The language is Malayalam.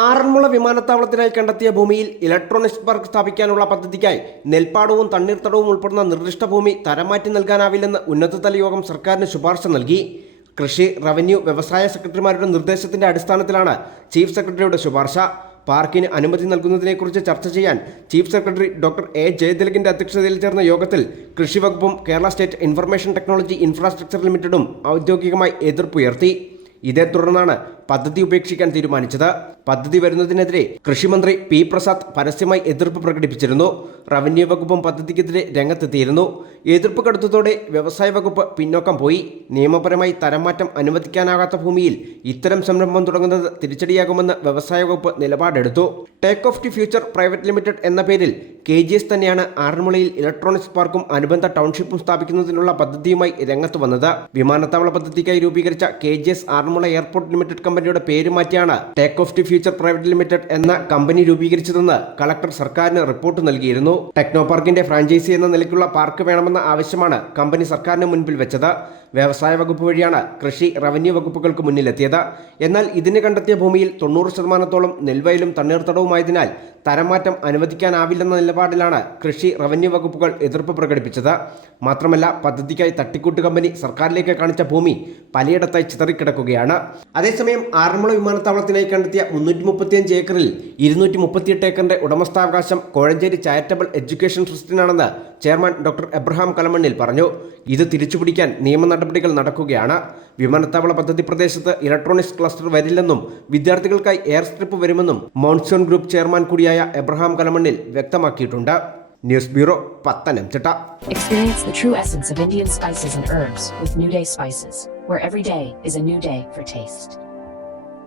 ആറന്മുള വിമാനത്താവളത്തിനായി കണ്ടെത്തിയ ഭൂമിയിൽ ഇലക്ട്രോണിക്സ് പാർക്ക് സ്ഥാപിക്കാനുള്ള പദ്ധതിക്കായി നെൽപ്പാടവും തണ്ണീർത്തടവും ഉൾപ്പെടുന്ന നിർദ്ദിഷ്ട ഭൂമി തരംമാറ്റി നൽകാനാവില്ലെന്ന് ഉന്നതതല യോഗം സർക്കാരിന് ശുപാർശ നൽകി. കൃഷി, റവന്യൂ, വ്യവസായ സെക്രട്ടറിമാരുടെ നിർദ്ദേശത്തിന്റെ അടിസ്ഥാനത്തിലാണ് ചീഫ് സെക്രട്ടറിയുടെ ശുപാർശ. പാർക്കിന് അനുമതി നൽകുന്നതിനെക്കുറിച്ച് ചർച്ച ചെയ്യാൻ ചീഫ് സെക്രട്ടറി ഡോക്ടർ എ ജയതിലകിന്റെ അധ്യക്ഷതയിൽ ചേർന്ന യോഗത്തിൽ കൃഷി വകുപ്പും Kerala state information technology infrastructure ലിമിറ്റഡും ഔദ്യോഗികമായി എതിർപ്പുയർത്തി. ഇതേ തുടർന്നാണ് പദ്ധതി ഉപേക്ഷിക്കാൻ തീരുമാനിച്ചത്. പദ്ധതി വരുന്നതിനെതിരെ കൃഷിമന്ത്രി പി പ്രസാദ് പരസ്യമായി എതിർപ്പ് പ്രകടിപ്പിച്ചിരുന്നു. റവന്യൂ വകുപ്പും പദ്ധതിക്കെതിരെ രംഗത്തെത്തിയിരുന്നു. എതിർപ്പ് കടുത്തതോടെ വ്യവസായ വകുപ്പ് പിന്നോക്കം പോയി. നിയമപരമായി തരംമാറ്റം അനുവദിക്കാനാകാത്ത ഭൂമിയിൽ ഇത്തരം സംരംഭം തുടങ്ങുന്നത് തിരിച്ചടിയാകുമെന്ന് വ്യവസായ വകുപ്പ് നിലപാടെടുത്തു. Take off the future private limited എന്ന പേരിൽ KGS തന്നെയാണ് ആറന്മുളയിൽ ഇലക്ട്രോണിക്സ് പാർക്കും അനുബന്ധ ടൗൺഷിപ്പും സ്ഥാപിക്കുന്നതിനുള്ള പദ്ധതിയുമായി രംഗത്ത് വന്നത്. വിമാനത്താവള പദ്ധതിക്കായി രൂപീകരിച്ച KGS ആറന്മുള എയർപോർട്ട് ലിമിറ്റഡ് കമ്പനിയുടെ പേര് മാറ്റിയാണ് take off the future private limited എന്ന കമ്പനി രൂപീകരിച്ചതെന്ന് കളക്ടർ സർക്കാരിന് റിപ്പോർട്ട് നൽകിയിരുന്നു. ടെക്നോ പാർക്കിന്റെ ഫ്രാഞ്ചൈസി എന്ന നിലയ്ക്കുള്ള പാർക്ക് വേണമെന്ന ആവശ്യമാണ് കമ്പനി സർക്കാരിന് മുൻപിൽ വെച്ചത്. വ്യവസായ വകുപ്പ് വഴിയാണ് കൃഷി, റവന്യൂ വകുപ്പുകൾക്ക് മുന്നിലെത്തിയത്. എന്നാൽ ഇതിന് കണ്ടെത്തിയ ഭൂമിയിൽ 90% നെൽവയലും തണ്ണീർത്തടവുമായതിനാൽ തരംമാറ്റം അനുവദിക്കാനാവില്ലെന്ന നിലപാടിലാണ് കൃഷി, റവന്യൂ വകുപ്പുകൾ എതിർപ്പ് പ്രകടിപ്പിച്ചത്. മാത്രമല്ല, പദ്ധതിക്കായി തട്ടിക്കൂട്ട് കമ്പനി സർക്കാരിലേക്ക് കാണിച്ച ഭൂമി പലയിടത്തായി ചിതറിക്കിടക്കുകയാണ്. അതേസമയം ആറന്മുള വിമാനത്താവളത്തിനായി കണ്ടെത്തിയ 335 ഏക്കറിൽ 238 ഏക്കറിന്റെ ഉടമസ്ഥാവകാശം കോഴഞ്ചേരി ചാരിറ്റബിൾ എഡ്യൂക്കേഷൻ ട്രസ്റ്റിനാണെന്ന് ചെയർമാൻ ഡോക്ടർ എബ്രഹാം കലമണ്ണിൽ പറഞ്ഞു. ഇത് തിരിച്ചുപിടിക്കാൻ നിയമ നടപടികൾ നടക്കുകയാണ്. വിമാനത്താവള പദ്ധതി പ്രദേശത്ത് ഇലക്ട്രോണിക്സ് ക്ലസ്റ്റർ വരില്ലെന്നും വിദ്യാർത്ഥികൾക്കായി എയർ സ്ട്രിപ്പ് വരുമെന്നും മോൺസൂൺ ഗ്രൂപ്പ് ചെയർമാൻ കൂടിയായ എബ്രഹാം കലമണ്ണിൽ വ്യക്തമാക്കിയിട്ടുണ്ട്. News bureau, Pathanamthitta. Experience the true essence of Indian spices and herbs with New Day Spices, where every day is a new day for taste.